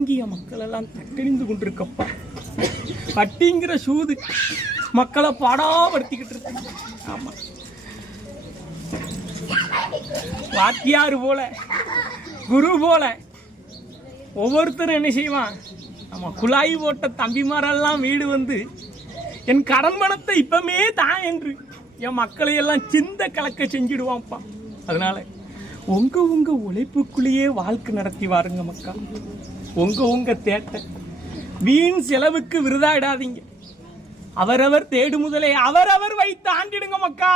இங்கிய மக்கள் எல்லாம் தட்டெறிந்து கொண்டிருக்கப்பா. வட்டிங்கிற சூது மக்களை பாடாப்படுத்திக்கிட்டு இருக்கு. ஆமா, வாத்தியாரு போல குரு போல ஒவ்வொருத்தரும் என்ன செய்வான், நம்ம குழாய் போட்ட தம்பிமாரெல்லாம் வீடு வந்து என் கடன் பணத்தை இப்பமே தான் என்று என் மக்களை எல்லாம் சிந்த கலக்க செஞ்சிடுவான்ப்பா. அதனால உங்க உழைப்புக்குள்ளேயே வாழ்க்கை நடத்தி வாருங்க மக்கா. உங்க தேட்ட வீண் செலவுக்கு விருதாயிடாதீங்க. அவரவர் தேடு முதலை அவரவர் வைத்து ஆண்டிடுங்க மக்கா.